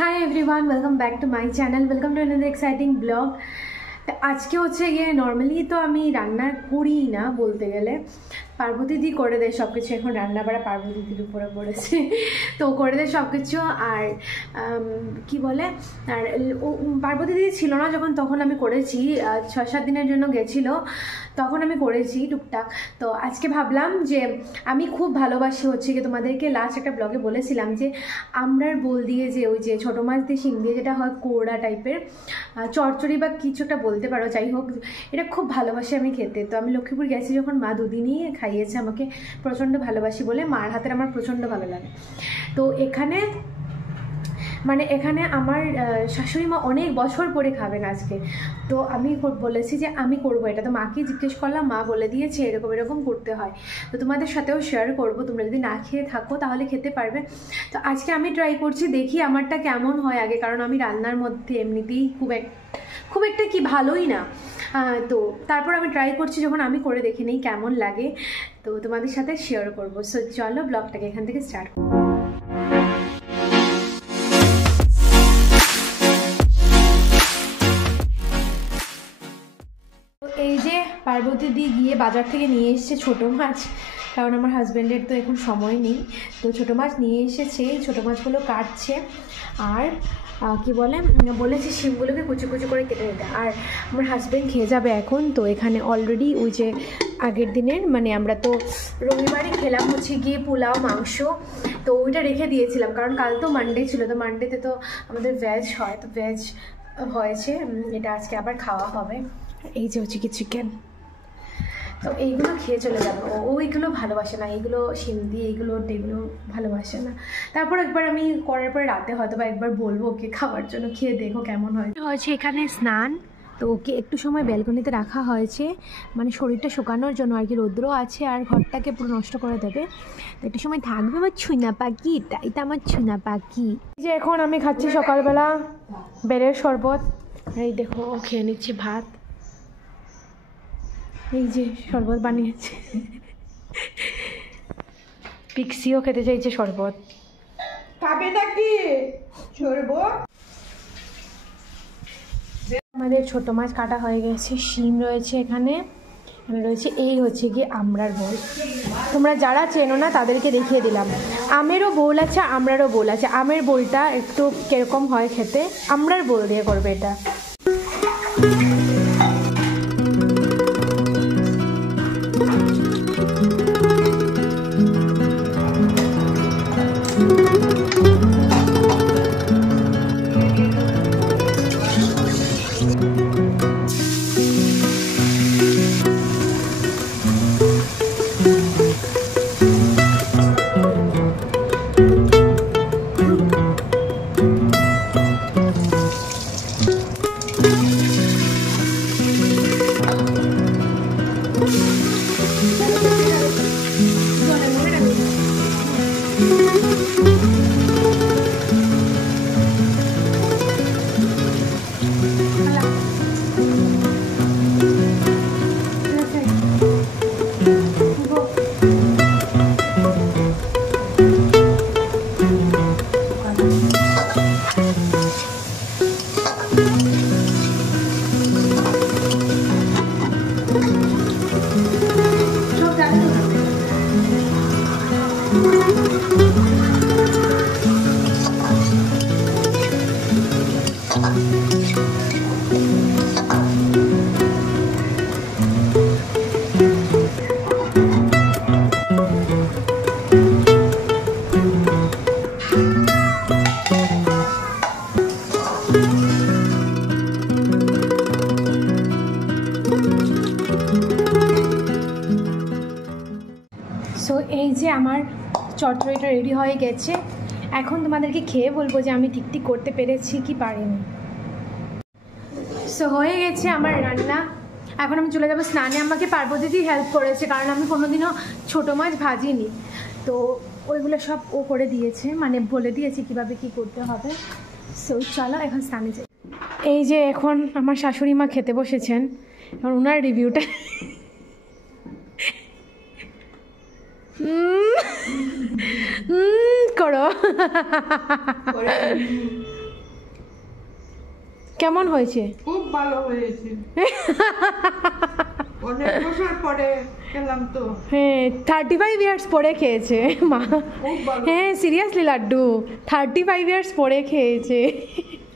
Hi everyone, welcome back to my channel. Welcome to another exciting vlog. আজকে হচ্ছে গিয়ে normally তো আমি রান্না করি না বলতে গেলে, পার্বতীদি করে দেয় সব কিছু। এখন রান্না বাড়া পার্বতীদির উপরে পড়েছে, তো করে দেয় সব কিছু। আর কি বলে, আর পার্বতীদি ছিল না যখন, তখন আমি করেছি। 6-7 দিনের জন্য গেছিলো, তখন আমি করেছি টুকটাক। তো আজকে ভাবলাম যে আমি খুব ভালোবাসি হচ্ছে কি, তোমাদেরকে লাস্ট একটা ব্লগে বলেছিলাম যে আমরার বোল দিয়ে যে ওই যে ছোটো মাছ দিয়ে শিং দিয়ে যেটা হয় কোড়া টাইপের চচ্চড়ি বা কিছু একটা বলতে পারো, যাই হোক এটা খুব ভালোবাসি আমি খেতে। তো আমি লক্ষ্মীপুর গেছি যখন, মা দুদিনই খাইয়েছে আমাকে, প্রচণ্ড ভালোবাসি বলে। মার হাতের আমার প্রচণ্ড ভালো লাগে। তো এখানে আমার শাশুড়ি মা অনেক বছর পরে খাবেন আজকে, তো আমি বলেছি যে আমি করবো এটা। তো মাকে জিজ্ঞেস করলাম, মা বলে দিয়েছে এরকম এরকম করতে হয়। তো তোমাদের সাথেও শেয়ার করবো, তোমরা যদি না খেয়ে থাকো তাহলে খেতে পারবে। তো আজকে আমি ট্রাই করছি, দেখি আমারটা কেমন হয় আগে, কারণ আমি রান্নার মধ্যে এমনিতেই খুব একটা কি ভালোই না। তো তারপর আমি ট্রাই করছি, যখন আমি করে দেখে নিই কেমন লাগে, তো তোমাদের সাথে শেয়ার করবো। সো চলো ব্লগটাকে এখান থেকে স্টার্ট করবো। এই যে পার্বতীদি গিয়ে বাজার থেকে নিয়ে এসেছে ছোটো মাছ, কারণ আমার হাজব্যান্ডের তো এখন সময় নেই। তো ছোটো মাছ নিয়ে এসেছে, ছোটো মাছগুলো কাটছে। আর কি বলেছে শিমগুলোকে কুচি কুচি করে কেটে দিতে। আর আমার হাজব্যান্ড খেয়ে যাবে এখন। তো এখানে অলরেডি ওই যে আগের দিনের আমরা তো রবিবারে খেলাম হচ্ছে গিয়ে পোলাও মাংস, তো ওইটা রেখে দিয়েছিলাম, কারণ কাল তো মানডে ছিল। তো মানডেতে তো আমাদের ভেজ হয়, তো ভেজ হয়েছে, এটা আজকে আবার খাওয়া হবে। এই যে হচ্ছে কি চিকেন, তো এইগুলো খেয়ে চলে যাবে। ওইগুলো ভালোবাসে না, এইগুলো সিন্ধি এইগুলো ভালোবাসে না। তারপর একবার আমি করার পরে রাতে হয়তো বা একবার বলবো ওকে খাওয়ার জন্য, খেয়ে দেখো কেমন হয়েছে। এখানে স্নান, তো ওকে একটু সময় ব্যালকনিতে রাখা হয়েছে, শরীরটা শুকানোর জন্য আর কি। রৌদ্র আছে আর ঘরটাকে পুরো নষ্ট করে দেবে, তো একটু সময় থাকবে। আমার ছুঁনা পাখি, এটা আমার ছুঁনা পাখি। যে এখন আমি খাচ্ছি সকালবেলা বেলের শরবত। এই দেখো ও খেয়ে নিচ্ছে ভাত, এই যে শরবত বানিয়েছে। পিক্সিও খেতে চাইছে শরবত, খাবে নাকি শরবত? আমাদের ছোটো মাছ কাটা হয়ে গেছে, শিম রয়েছে এখানে রয়েছে। এই হচ্ছে কি আমড়ার বোল, তোমরা যারা চেনো না তাদেরকে দেখিয়ে দিলাম। আমেরও বোল আছে, আমড়ারও বোল আছে। আমের বোলটা একটু কিরকম হয় খেতে, আমড়ার বোল দিয়ে করবে এটা। সো এই যে আমার চচ্চড়িটা রেডি হয়ে গেছে, এখন তোমাদেরকে খেয়ে বলবো যে আমি ঠিক করতে পেরেছি কি পারিনি। সো হয়ে গেছে আমার রান্না, এখন আমি চলে যাবো স্নানে। আমাকে পার্বতীদি হেল্প করেছে, কারণ আমি কোনোদিনও ছোটো মাছ ভাজিনি, তো ওইগুলো সব ও করে দিয়েছে, বলে দিয়েছে কীভাবে কী করতে হবে। সো চলো এখন স্নানে যাই। এই যে এখন আমার শাশুড়ি মা খেতে বসেছেন, এখন ওনার রিভিউটা করো। কেমন হয়েছে? খুব ভালো হয়েছে। অনেক বছর পরে খেলাম তো। হ্যাঁ 35 ইয়ার্স পরে খেয়েছে মা। খুব ভালো। হ্যাঁ সিরিয়াসলি লাড্ডু 35 ইয়ার্স পরে খেয়েছে।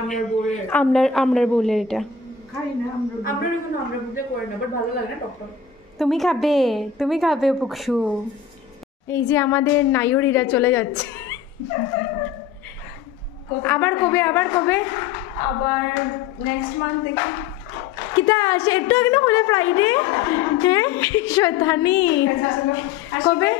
আমার বউয়ের আমরার বউলের এটা খাই না আমরা এখন আমরা বুঝে করে না, বাট ভালো লাগে না টক। তুমি খাবে পুকসু। এই যে আমাদের নায়ুরিরা চলে যাচ্ছে। আবার কবে আবার নেক্সট মান্থ দেখি। কিতা আসে একটু আগে না হলে ফ্রাইডে। হ্যাঁ শয়তানি কবে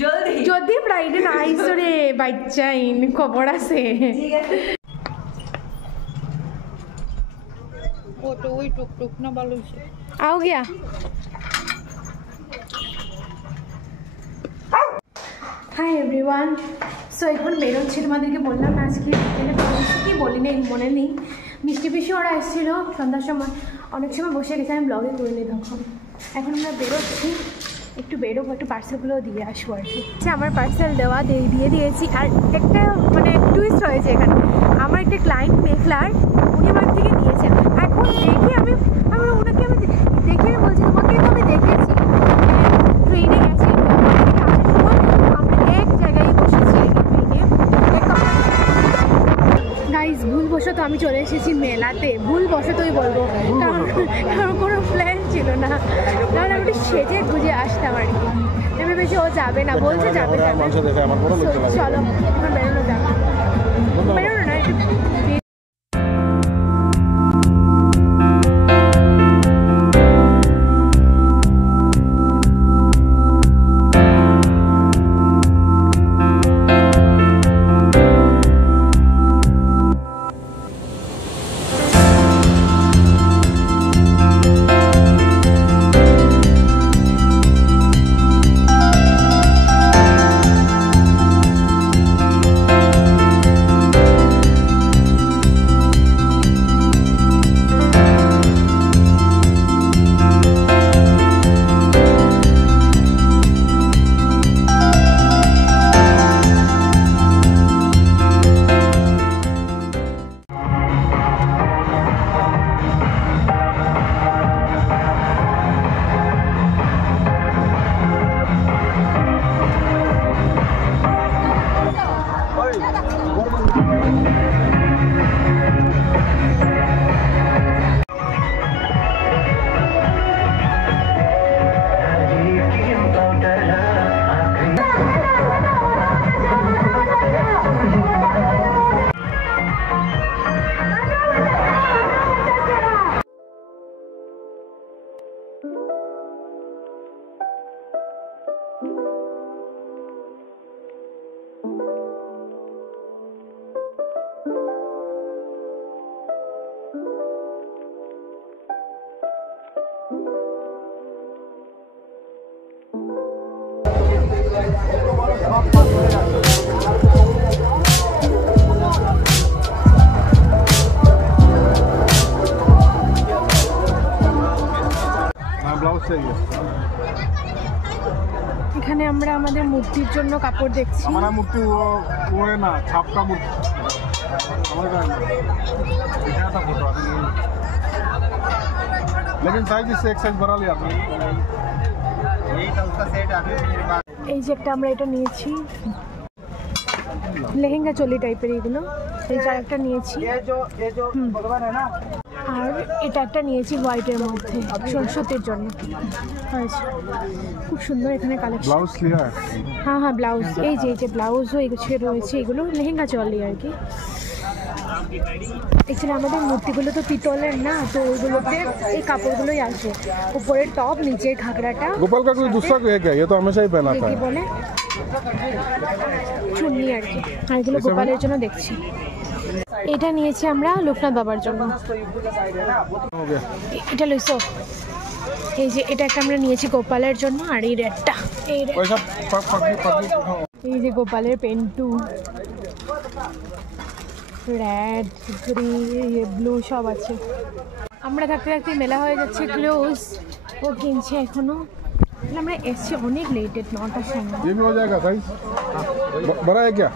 জলদি যদি ফ্রাইডে না আইসো রে বাচ্চাইন খবর আছে। ঠিক আছে। ওটা ওই টুক না ভালো হয়েছে। आओ गया হাই এভরিওয়ান। সো এখন বেরোচ্ছি, তোমাদেরকে বললাম না আজকে বিকেলে বেরোচ্ছি কি বলি নেই মনে নেই। মিষ্টি পিসি ওরা এসেছিল সন্ধ্যার সময়, অনেক সময় বসে গেছে আমি ব্লগে করিনি তখন। এখন আমরা বেরোচ্ছি, একটু বেরোবো, একটু পার্সেলগুলো দিয়ে আসবো আর কি। আমার পার্সেল দেওয়া দিয়ে দিয়েছি। আর একটা মানে টুইস্ট হয়েছে এখানে, আমার একটা ক্লায়েন্ট মেফলার উনি আমার থেকে নিয়েছে। এখন দেখি আমি ওনাকে আমি দেখে বলছি তোমাকে তো আমি দেখেছি ট্রেনে গেছি আমরা এক জায়গায় বসেছি ট্রেনে। গাইস ভুলবশত আমি চলে এসেছি মেলাতে, ভুলবশতই বলবো, কারণ কোনো প্ল্যান ছিল না, নাহলে আমি একটু সেজে গুজে আসতাম আর কি। আমি বেশি ও যাবে না বলছে যাবে চলো এখন বেরোনো যাবে, বেরোনো না একটু। এখানে আমরা আমাদের মূর্তির জন্য কাপড় দেখছি। हमारा मूर्ति वो है ना छापका मूर्ति हमारा दिखा था फोटो अभी, लेकिन साइज इससे एक साइज बड़ा लिया था। यही था उसका सेट अभी मेरे पास। এই যে একটা আমরা এটা নিয়েছি লেহেঙ্গা চলি টাইপের, এগুলো এই যে একটা নিয়েছি। ये जो भगवान है ना, আর এটা একটা নিয়েছি হোয়াইটের মধ্যে সরস্বতীর জন্য। আচ্ছা খুব সুন্দর এখানে কালেকশন। ब्लाउज लिया है। হ্যাঁ ব্লাউজ, এই যে ব্লাউজও এগুলো রয়েছে, এগুলো লেহেঙ্গা চলি আর কি। এছাড়া আমাদের মূর্তিগুলো তো পিতলের না, তো ওইগুলোতে এই কাপড়গুলোই আসে, উপরের টপ নিচের ঘাগরাটা। गोपाल का कोई दूसरा है क्या? ये तो हमेशा ही पहना था। কি বলে চুন্নি আর কি। আর এগুলো গোপালের জন্য দেখছি। এটা নিয়েছি আমরা লোকনাথ বাবার জন্য। हो गया। এটা লইছো, এই যে এটা একটা আমরা নিয়েছি গোপালের জন্য। আর এই রেডটা, এই red, पैसा पक এই যে গোপালের পেন্টু, রেড গ্রিন ব্লু সব আছে। আমরা থাকতে থাকতে মেলা হয়ে যাচ্ছে ক্লোজ, ও কিনছে এখনো। আমরা এসছি অনেক লেটেড, 9টার সময়। ये भी हो जाएगा साइज बड़ा है क्या?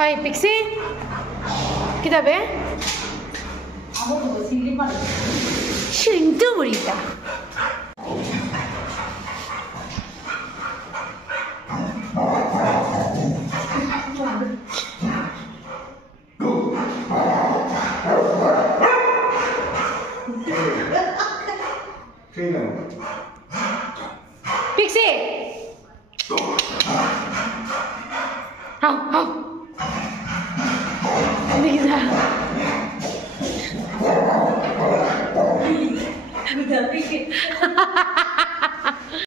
ওই পিক্সি কি যাবে সিন্তু বুড়িটা